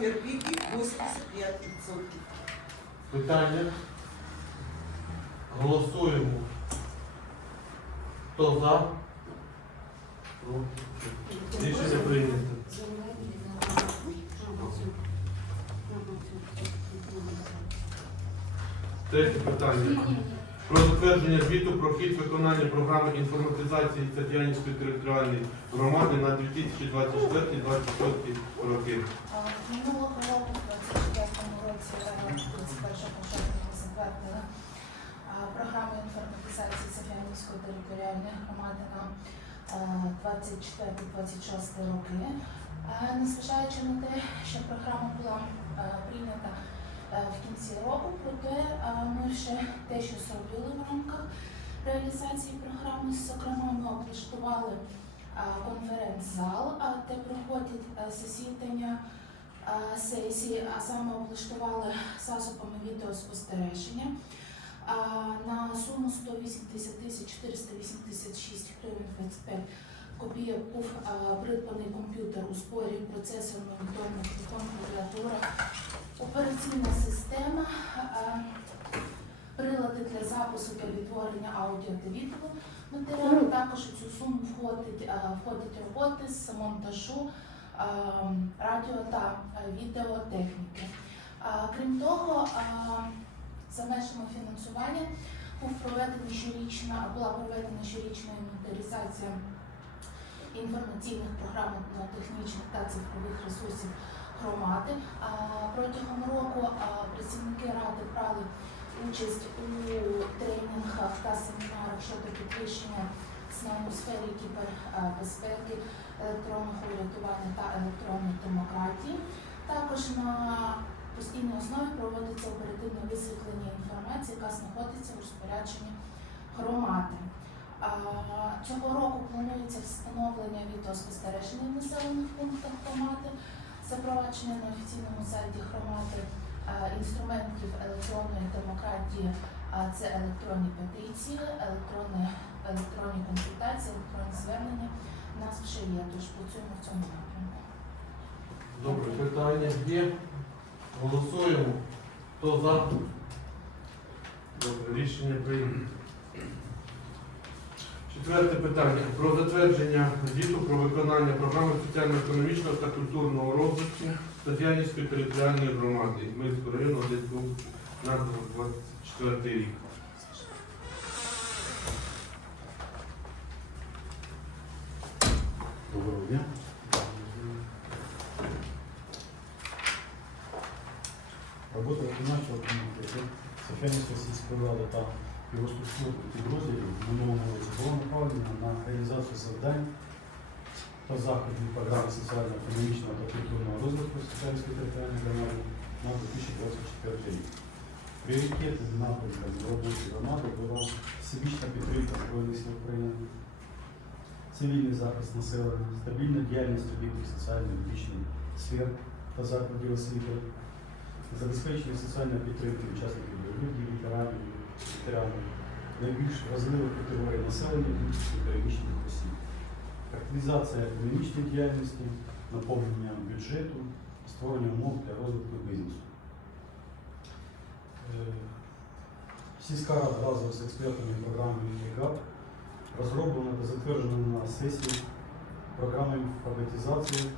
розмір пільги 85%. Питання. Голосуємо. Хто за? Проти? Рішення прийнято. Третє питання. Про затвердження звіту про хід виконання програми інформатизації Тетянівської територіальної громади на 2024-2026 роки. Минулого року, в 2024 році, 31 початку е, програму інформатизації Софіанівської територіальної громади на е, 24-26 роки. Незважаючи на те, що програма була прийнята кінці року, проте ми ще те, що зробили в рамках реалізації програми, зокрема, ми облаштували конференц-зал, де проходять засідання сесії, а саме облаштували засобами відеоспостереження. На суму 180 тисяч 486 гривень 25 копійок був придбаний комп'ютер у зборі, процесор, монітор, мікрофон, клавіатура, операційна система, прилади для запису та відтворення аудіо та відео матеріалу. Також у цю суму входить, а, входять роботи з монтажу радіо та відеотехніки. Крім того, за межами фінансування був проведений щорічна, була проведена щорічна інвентаризація інформаційних програмно-технічних та цифрових ресурсів громади. Протягом року працівники ради брали участь у тренінгах та семінарах щодо підвищення знань у сфері кібербезпеки, електронного урядування та електронної демократії. Також на постійній основі проводиться оперативне висвітлення інформації, яка знаходиться у розпорядженні громади. Цього року планується встановлення відеоспостереження в населених пунктах громади, запровадження на офіційному сайті громади інструментів електронної демократії, а це електронні петиції, електронні, електронні консультації, електронні звернення. У нас вже є, тож працюємо в цьому напрямку. Добре, питання є. Голосуємо. Хто за? Добре, рішення прийнято. Четверте питання. Про затвердження звіту про виконання програми соціально-економічного та культурного розвитку Тетянівської територіальної громади Хмельницького району Одеського на 24 рік. Доброго дня. Робота виконавчого комітету Софіанівської сільської ради та його структур підрозділів в минулому році було направлено на реалізацію завдань та заходів програми соціально-економічного та культурного розвитку Софіанівської територіальної громади на 2024 рік. Пріоритетним напрямком роботи громади була всебічна підтримка Збройних сил України, цивільний захист населення, стабільна діяльність об'єктів соціально-медичної сфер та закладів освіти, забезпечення соціальної підтримки учасників бойових дій, ветеранів, ветеранів, найбільш важливих категорій населення внутрішньо переміщених осіб, активізація економічної діяльності, наповнення бюджету, створення умов для розвитку бізнесу. Е, Сільська рада разом з експертами програми ЄГАП розроблена та затверджена на сесії програми алфабетизації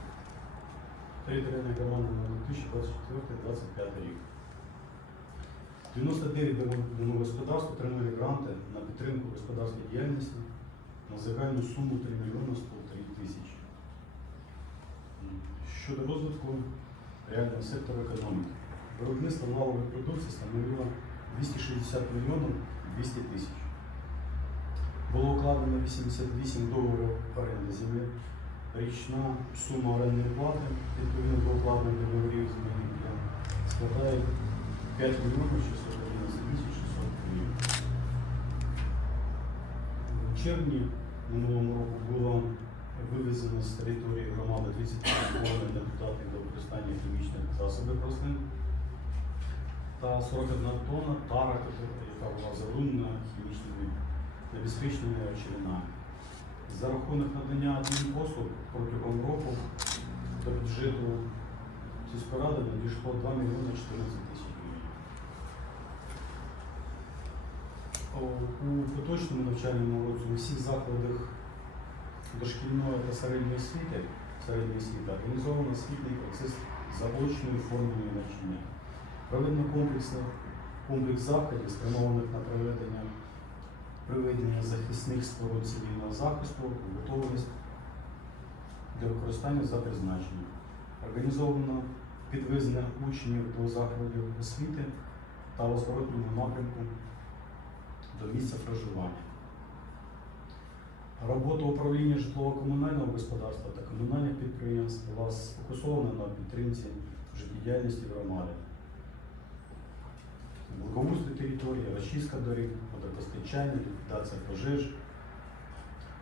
територіальної громади на 2024-2025 рік. 99 домов- домогосподарств отримали гранти на підтримку господарської діяльності на загальну суму 3 мільйони 103 тисячі. Щодо розвитку реального сектору економіки. Виробництво валової продукції становило 260 мільйонів 200 тисяч. Було укладено 88 договорів оренди землі. Річна сума орендної плати відповідно до укладених договорів з складає 5 мільйонів 611 тисяч 600 гривень. У червні минулому року було вивезено з території громади 35 тонн депутатів до використання хімічних засобів рослин та 41 тонна тара, яка була забруднена хімічними небезпечними речовинами. За рахунок надання адмінпослуг протягом року до бюджету сільської ради надійшло 2 мільйони 14 тисяч гривень. О, У поточному навчальному році у всіх закладах дошкільної та середньої освіти, середньої освіти організовано освітній процес заочної форми навчання. Проведено комплекс заходів, спрямованих на проведення приведення захисних споруд цивільного захисту, готовність для використання за призначенням. Організовано підвезення учнів до закладів освіти та у зворотньому напрямку до місця проживання. Робота управління житлово-комунального господарства та комунальних підприємств була сфокусована на підтримці життєдіяльності громади. Благоустрій території, розчистка доріг, водопостачання, ліквідація пожеж,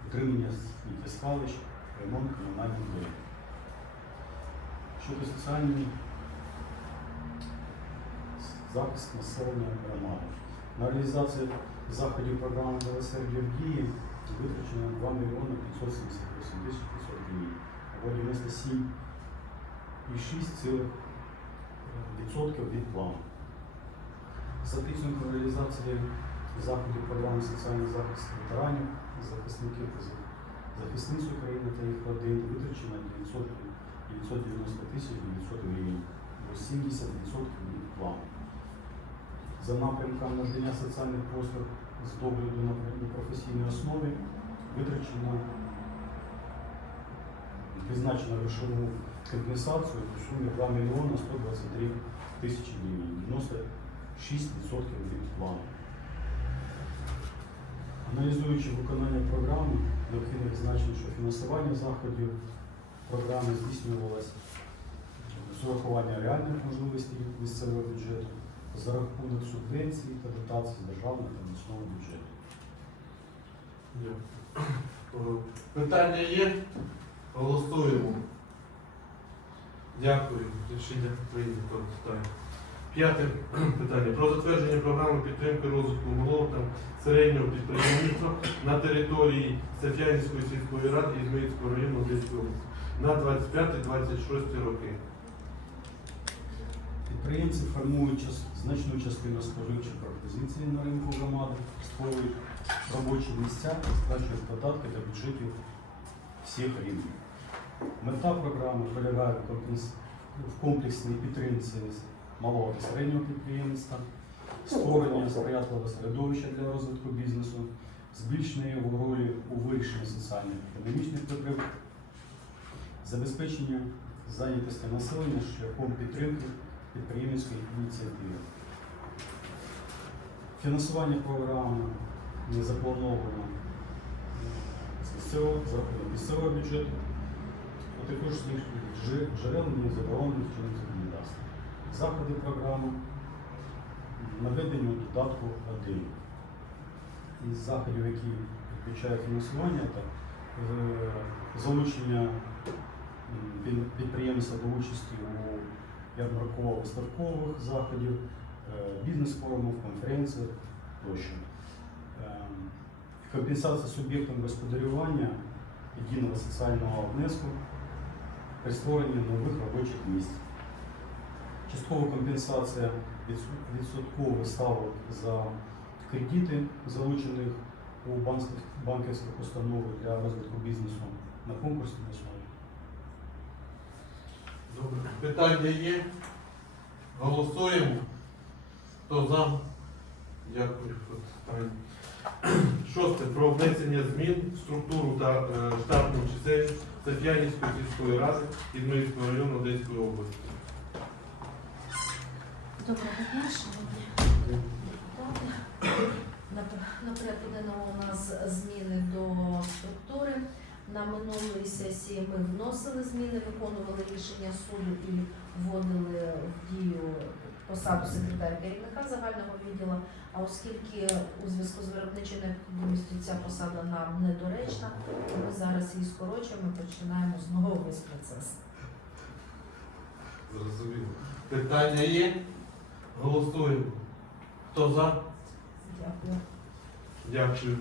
утримання сміттєсховищ, ремонт комунальних доріг. Щодо соціальної захист населення громади. На реалізацію заходів програми «Милосердя в дії витрачено 2 мільйони 578 тисяч 500 гривень, або 97,6% від плану. За підсумком реалізації заходів програми соціальний захист ветеранів, захисників захисниць України та їх родин витрачено 990 тисяч 900 гривень, або 70% від плану. За напрямком надання соціальних послуг з догляду на професійній основі витрачено призначено грошову компенсацію у сумі 2 мільйони 123 тисячі гривень, 96% від плану. Аналізуючи виконання програми, необхідно відзначити, що фінансування заходів програми здійснювалося з урахування реальних можливостей місцевого бюджету за рахунок субвенцій та дотацій з державного та обласного бюджету. Дякую. Питання є? Голосуємо. Дякую. Рішення прийнято. П'яте питання. Про затвердження програми підтримки розвитку малого та середнього підприємництва на території Саф'янівської сільської ради Ізмаїльського району Одеської області на 25-26 роки. Підприємці формують значну частину споживчих пропозицій на ринку громади, створюють робочі місця сплачують податки до бюджетів всіх рівнів. Мета програми полягає в комплексній підтримці малого та середнього підприємництва, створення сприятливого середовища для розвитку бізнесу, збільшення його ролі у вирішенні соціальних економічних потреб, забезпечення зайнятості населення шляхом підтримки підприємницької ініціативи. Фінансування програми не заплановано з рахунок місцевого бюджету, а також з джерел не заборонених чином законодавства. Заходи програми наведені у додатку 1. Із заходів, які включає фінансування, так, е, залучення підприємства до участі у ярмарково-виставкових заходів, е, бізнес-форумів, конференціях тощо. Ем, Компенсація суб'єктам господарювання єдиного соціального внеску при створенні нових робочих місць. Часткова компенсація відсоткових ставок за кредити, залучених у банківських установах для розвитку бізнесу на конкурсній основі. Добре. Питання є? Голосуємо. Хто за? Дякую. Шосте. Про внесення змін в структуру та е, штатну чисельність Софіянівської сільської ради Ізмаїльського району Одеської області. Доброго дня, шановні депутати. На, у нас зміни до структури. На минулій сесії ми вносили зміни, виконували рішення суду і вводили в дію посаду секретаря керівника загального відділу. А оскільки у зв'язку з виробничою необхідністю ця посада нам недоречна, то ми зараз її скорочуємо і починаємо знову весь процес. Зрозуміло. Питання є? Голосуємо. Хто за? Дякую. Дякую.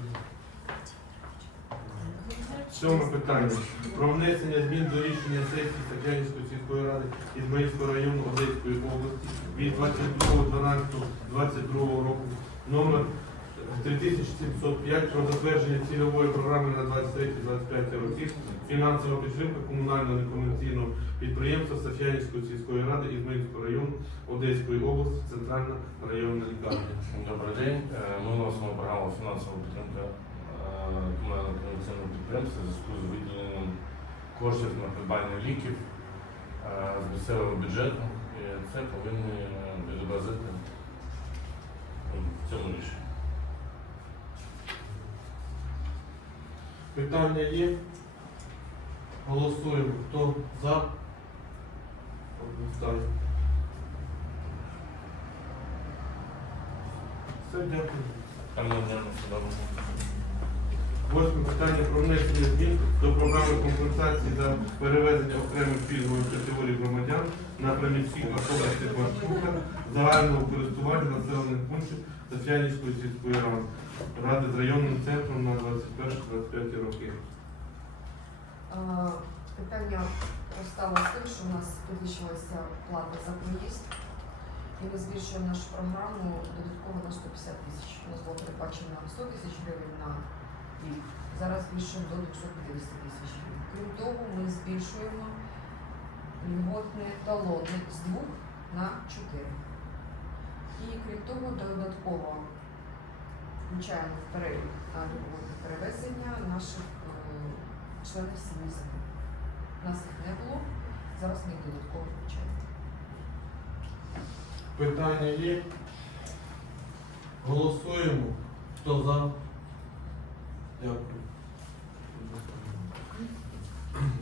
Сьоме питання. Про внесення змін до рішення сесії Сакянської сільської ради Ізмаїльського району Одеської області від 22.12.22 року номер 3705 про затвердження цільової програми на 23-25 років фінансова підтримка комунального некомерційного підприємства Софіянської сільської ради Ізмаїльського району Одеської області Центральна районна лікарня. Добрий день. Е, Ми вносимо програму фінансова підтримка комунального комерційного підприємства в зв'язку з виділенням коштів на придбання ліків е, з місцевого бюджету. І це повинні відобразити в цьому рішенні. Питання є? Голосуємо. Хто за? Одностайно. Все, дякую. Там не. Восьме питання про внесення змін до програми компенсації за перевезення окремих пільгових категорій громадян на приміських автобусних маршрутах загального користування населених пунктів Софіанівської сільської ради, ради з районним центром на 21-25 роки. Е, Питання постало з тим, що у нас підвищилася плата за проїзд, і ми збільшуємо нашу програму додатково на 150 тисяч. У нас було передбачено 100 тисяч гривень на рік. Зараз збільшуємо до 250 тисяч гривень. Крім того, ми збільшуємо льготні талони з двох на чотири. І крім того, додатково включаємо в перелік на льготне перевезення наших е, членів сім'ї загиблих. Нас їх не було, зараз ми додатково включаємо. Питання є? Голосуємо. Хто за? Дякую.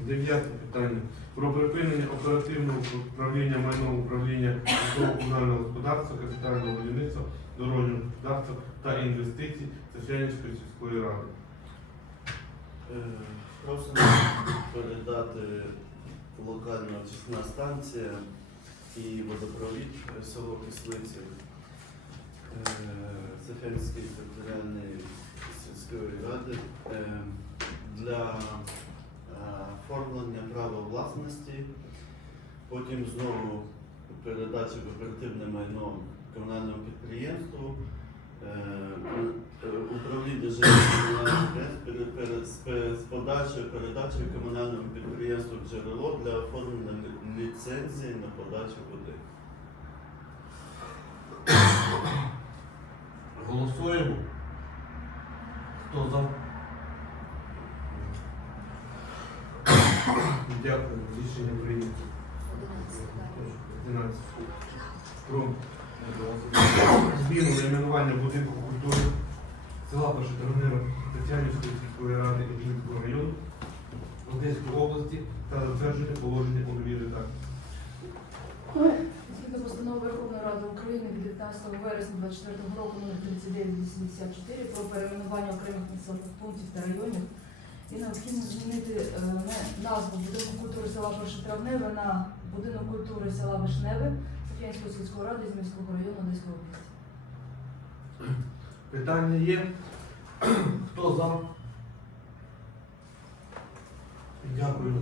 Дев'яте питання. Про припинення оперативного управління майнового управління комунального господарства, капітального будівництва, дорожнього господарства та інвестицій Софіанівської сільської ради. Е, Просимо передати локальна очисна станція і водопровід село Кислиці е, Софіанської територіальної сільської ради е, для е, оформлення права власності, потім знову передачі в майно комунальному підприємству. Е, е, Управління з подачою передачі комунальному підприємству джерело для оформлення ліцензії на подачу води. Голосуємо. Хто за? Дякую. Рішення прийнято. 11. Про зміну найменування будинку культури села Пашетронира Тетянівської сільської ради Ільчинського району Одеської області та затвердження положення у новій редакції. вересня 24 року №3984 про перейменування окремих населених пунктів та районів і необхідно змінити е, назву будинку культури села Першотравневе на будинок культури села Вишневе Софіянської сільської ради з міського району Одеської області. Питання є. Хто за? Дякую.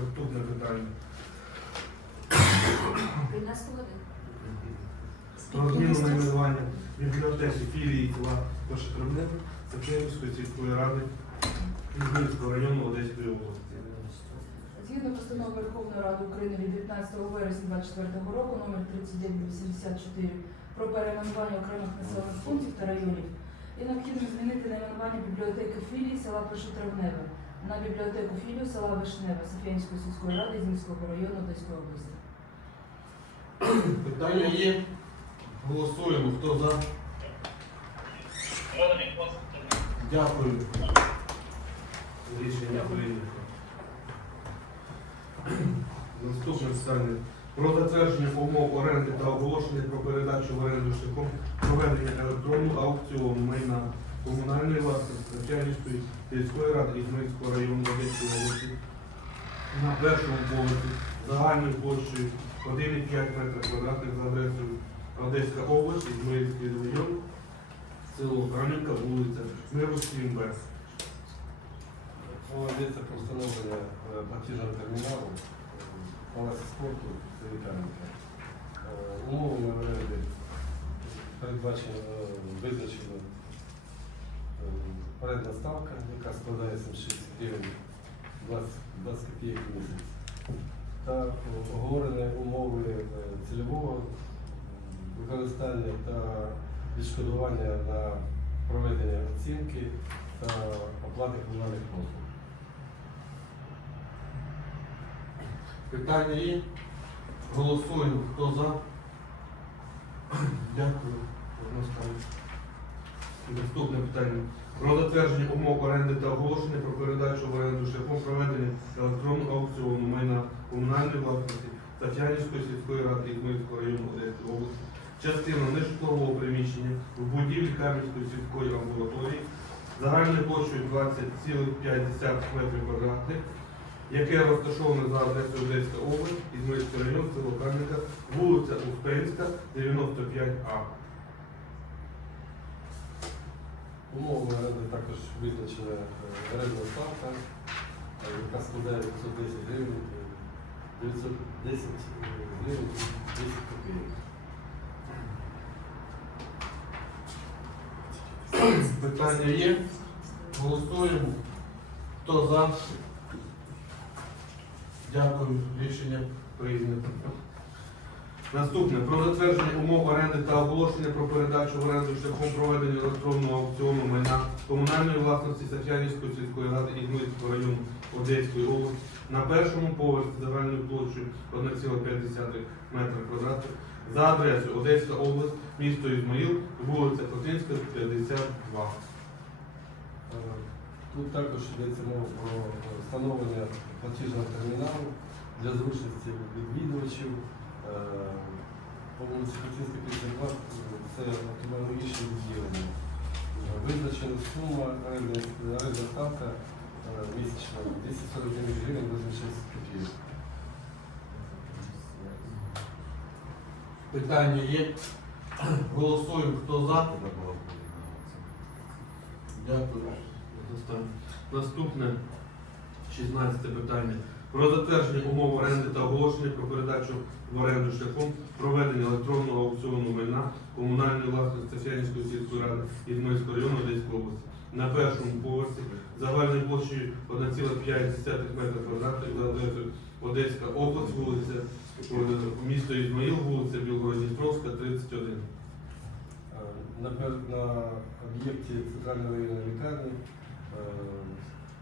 Наступне питання. 11. Про зміну найменування бібліотеки філії села Першотравнева Сапченівської сільської ради Ізмірського району Одеської області. Згідно постанови Верховної Ради України від 19 вересня 2024 року номер 3984 про перейменування окремих населених пунктів та районів і необхідно змінити найменування бібліотеки філії села Першотравневе на бібліотеку філію села Вишневе Софіянської сільської ради Ізмірського району Одеської області. Питання є? Голосуємо. Хто за? Дякую. Рішення прийнято. Наступне питання. Про затвердження умов оренди та оголошення про передачу в оренду шляхом проведення електронного аукціону майна комунальної власності Начальницької сільської ради Ізмаїльського району Одеської області на першому поверсі загальною площею 1,5 метра квадратних за адресою Одеська область, Ізмаїльський район, село Кам'янка, вулиця Миру 7Б. Мова йдеться про встановлення е, платіжного терміналу е, палаці спорту Великанівка. Умовами оренди передбачено, е, визначено е, орендна ставка, яка складає 76 гривень 20, 20 копійок в місяць. Та оговорені умови е, цільового використання та відшкодування на проведення оцінки та оплати комунальних послуг. Питання є? Голосуємо. Хто за? Дякую. Одностайно. Наступне питання. Про затвердження умов оренди та оголошення про передачу в оренду шляхом проведення електронного аукціону майна комунальної власності Тетянівської сільської ради Ізмирського району Одеської області, частина нежитлового приміщення в будівлі Кам'янської сільської амбулаторії загальною площею 20,5 метрів квадратних, яке розташоване за адресою Одеська область, Ізмирський район, село Кам'янка, вулиця Успенська, 95А. Оренди також визначена е, орендна ставка, е, яка складає 910 гривень, е, 910 гривень 10 копійок. Питання є? Голосуємо. Хто за? Дякую. Рішення прийнято. Наступне. Про затвердження умов оренди та оголошення про передачу в оренду шляхом проведення електронного аукціону майна комунальної власності Сафянівської сільської ради Ізмирського району Одеської області на першому поверсі загальною площею 1,5 метра квадратних за адресою Одеська область, місто Ізмаїл, вулиця Хотинська, 52. Е, Тут також йдеться мова про е, встановлення платіжного терміналу для зручності відвідувачів. Е, По вулиці Хотинська 52 це автоматичне відділення. Е, Визначена сума орендна ставка е, місячна 249 гривень 86 копійок. Питання є. Голосуємо. Хто за? Дякую. Наступне 16 питання. Про затвердження умов оренди та оголошення про передачу в оренду шляхом проведення електронного аукціону майна комунальної власності Тетянівської сільської ради Ізмаїльського району Одеської області. На першому поверсі загальною площею 1,5 метра квадратних за адресою Одеська область, вулиця місто Ізмаїл, вулиця Білгород-Дністровська, 31. Е, На, на об'єкті центральної лікарні е,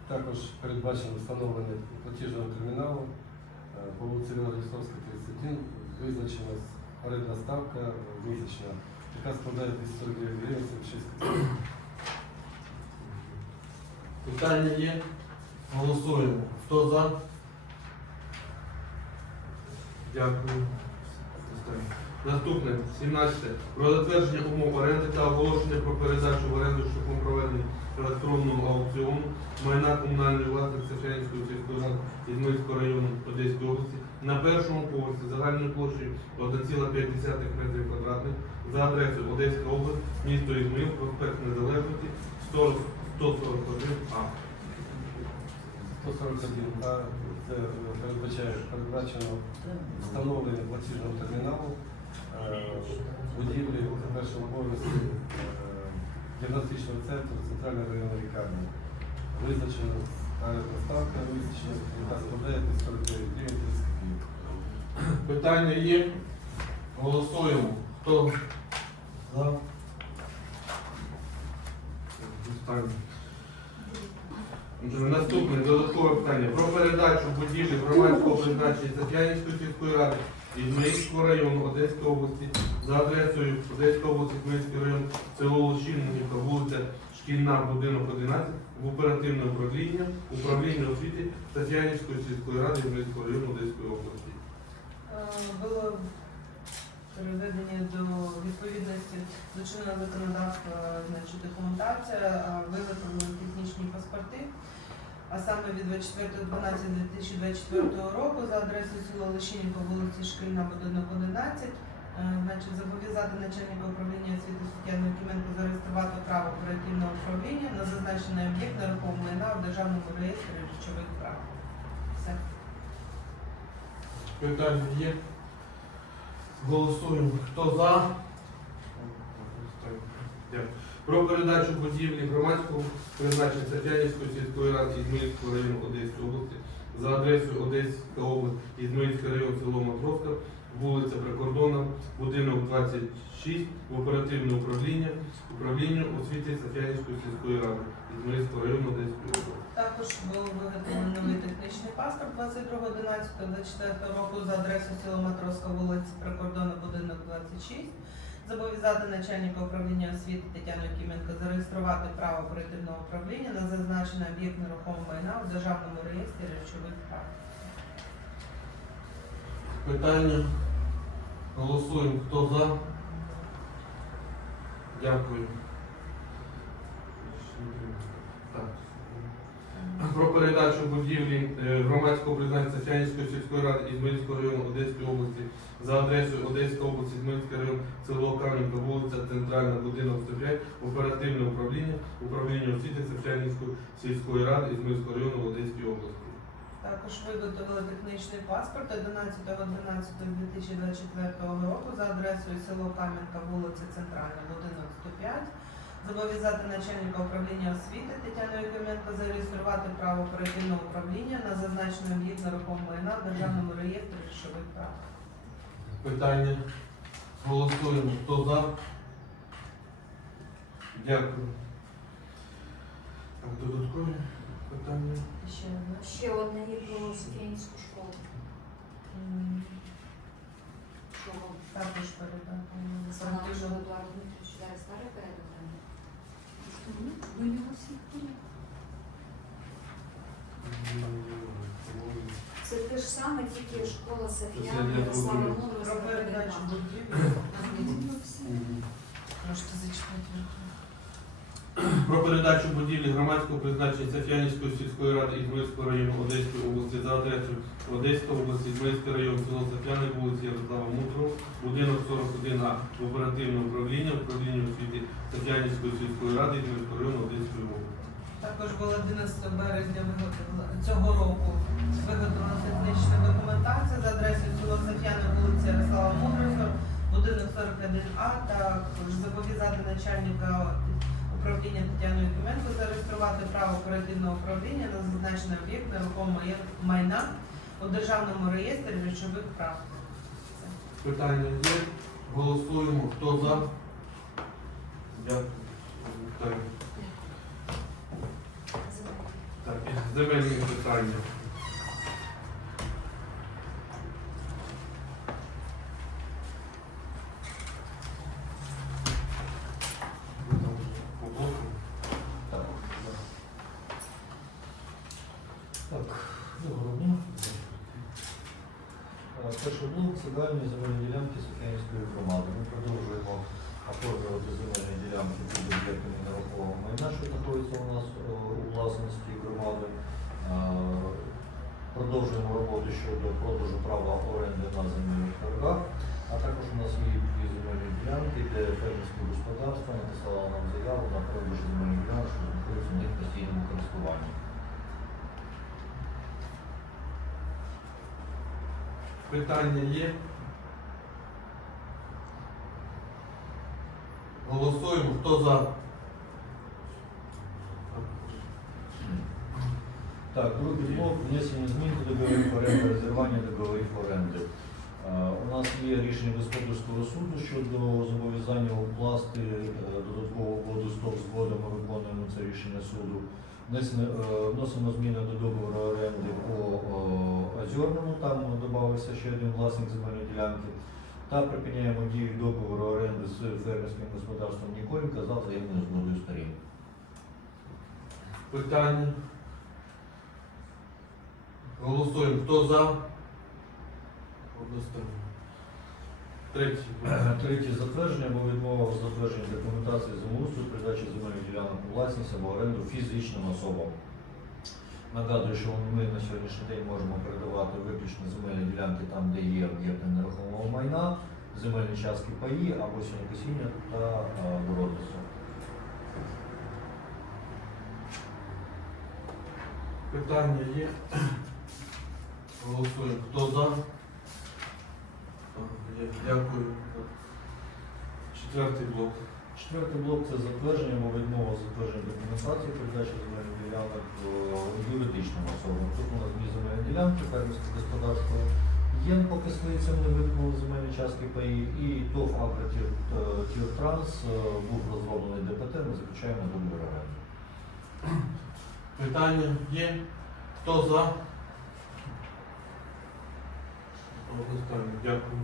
також передбачено встановлення платіжного терміналу е, по вулиці Ростовська, 31, визначена орендна ставка місячна, яка складає 249 гривень 76 копійок. Питання є? Голосуємо. Хто за? Дякую. Наступне, 17. Про затвердження умов оренди та оголошення про передачу в оренду шляхом проведення електронного аукціону майна комунальної власності Сефянської сільської ради Ізмирського району Одеської області на першому поверсі загальною площею 1,5 метрів квадратних за адресою Одеська область, місто Ізмаїл, проспект Незалежності, 141А. 141 А е, передбачає передбачено встановлення платіжного терміналу будівлі на першому поверсі е, діагностичного центру центральної районної лікарні. Визначена орендна ставка місячна, яка складає 49 гривень 30 копійок. Питання є? Голосуємо. Хто за? Наступне додаткове питання. Про передачу будівлі громадського призначення Тетянівської сільської ради Ізмаїльського району Одеської області за адресою Одеська область, Ізмаїльський район, село Лощинівка, вулиця Шкільна, будинок 11, в оперативне управління, управління освіти Тетянівської сільської ради Ізмаїльського району Одеської області. Е, Було переведення до відповідності до чинного законодавства, документація, виготовлені технічні паспорти, а саме від 24.12.2024 року за адресою села Лещинівка, вулиці Шкільна, будинок 11, Е, Значить, зобов'язати начальника управління освіти Тетяну Кіменко зареєструвати право оперативного управління на зазначений об'єкт нерухомого майна в державному реєстрі речових прав. Все. Питання є. Голосуємо. Хто за? Дякую. Про передачу будівлі громадського призначення Сап'янівської сільської ради Ізмаїльського району Одеської області за адресою Одеська область, Ізмаїльський район, село Матроска, вулиця Прикордонна, будинок 26 в оперативне управління, управління освіти Сап'янівської сільської ради Ізмаїльського району Одеської області. Також був виготовлений новий технічний паспорт 22.11.24 року за адресою село Матроска, вулиця Прикордонна, будинок 26. Зобов'язати начальника управління освіти Тетяну Кіменко зареєструвати право оперативного управління на зазначений об'єкт нерухомого майна у державному реєстрі речових прав. Питання. Голосуємо. Хто за? Дякую. Так. Про передачу будівлі е, громадського призначення Сафянівської сільської ради Ізмаїльського району Одеської області за адресою Одеська область, Ізмаїльський район, село Кам'янка, вулиця Центральна, будинок 105, оперативне управління, управління освіти Сафянівської сільської ради Ізмаїльського району Одеської області. Також виготовили технічний паспорт 11.11.2024 року за адресою село Кам'янка, вулиця Центральна, будинок 105. Зобов'язати начальника управління освіти Тетяну Якименко зареєструвати право оперативного управління на зазначений об'єкт нерухомого майна в державному реєстрі речових прав. Питання. Голосуємо. Хто за? Дякую. Так, додаткові питання. Ще одне. Ще одне є про Софіянську школу. М, Чого? Також передати. Що Едуард Дмитрович далі старий порядок? Це те ж саме, тільки школа Софіяна, Ярослава. Мудрого, Про передачу будівлі. Можете зачитати. Про передачу будівлі громадського призначення Саф'янівської сільської ради Ізмаїльського району Одеської області за адресою Одеська область, Ізмаїльський район, село Саф'яни, вулиця Ярослава Мутрова, будинок 41А в оперативне управління, управління освіти Саф'янівської сільської ради Ізмаїльського району Одеської області. Також було 11 березня цього року виготовлена технічна документація за адресою село Соф'яна, вулиця Ярослава Мудрого, будинок 41А, також зобов'язати начальника управління Тетяну Якименко зареєструвати право оперативного управління на зазначений об'єкт нерухомого майна у державному реєстрі речових прав. Питання є. Голосуємо. Хто за? Дякую. Так. Так, земельні питання. Ви там по блоку? Так, доброго дня. Е, Перший блок це дальні земельні ділянки Софіянської громади. Ми продовжуємо оформлювати земельні ділянки під об'єктами нерухомого майна, що знаходиться у нас е, у власності громади. Е, Продовжуємо роботу щодо продажу права оренди на земельних торгах. А також у нас є дві земельні ділянки, де фермерське господарство написало нам заяву на продаж земельних ділянок, що знаходяться у них в постійному користуванні. Питання є. Голосуємо. Хто за? Так, другий блок внесення змін до договорів оренди, розірвання договорів оренди. Е, У нас є рішення господарського суду щодо зобов'язання укласти е, додаткову угоду з згодом ми виконуємо це рішення суду. Е, Вносимо зміни до договору оренди по Озерному, там додався ще один власник земельної ділянки. Та припиняємо дію договору оренди з фермерським господарством Ніколенка за взаємною згодою сторін. Питання. Голосуємо. Хто за? Третій. Третє затвердження або відмова в затвердженні документації землеустрою передачі земельних ділянок у власність або оренду фізичним особам. Нагадую, що ми на сьогоднішній день можемо передавати виключно земельні ділянки там, де є об'єкти нерухомого майна. земельні частки паї або сінокосіння та е, городництво. Питання є. Голосуємо. Хто за? Є. Дякую. Четвертий блок. Четвертий блок це затвердження або відмова затвердження документації передачі земельних ділянок е, юридичним особам. Тут у нас дві земельні ділянки, фермерське господарство ЄН по кислицям не виконали земельні частки паї і ТОВ Агротіртранс е, був розроблений ДПТ, ми заключаємо договір оренди. Питання є. Хто за? Дякую.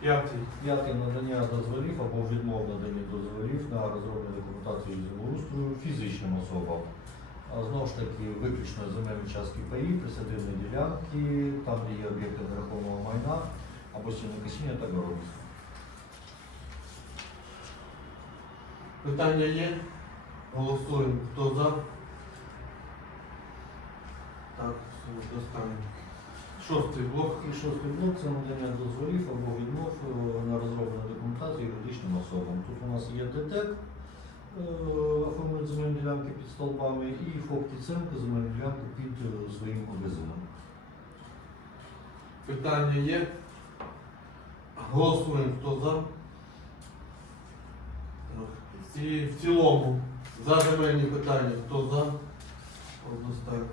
П'ятий. П'яте надання дозволів або відмов надані дозволів на розроблення документації землеустрою фізичним особам. А знову ж таки, виключно земельні частки паї, присадибні ділянки, там, де є об'єкти нерухомого майна або сінокосіння та городництва. Питання є. Голосуємо. Хто за? Так, все, достатньо. Шостий блок. І шостий блок це надання дозволів або відмов е, на розроблення документації юридичним особам. Тут у нас є ДТЕК, е, оформлюють земельні ділянки під столбами, і ФОП Кіценко земельні ділянки під е, своїм магазином. Питання є. Голосуємо. Хто за? І в цілому. За земельні питання. Хто за? Одностайно.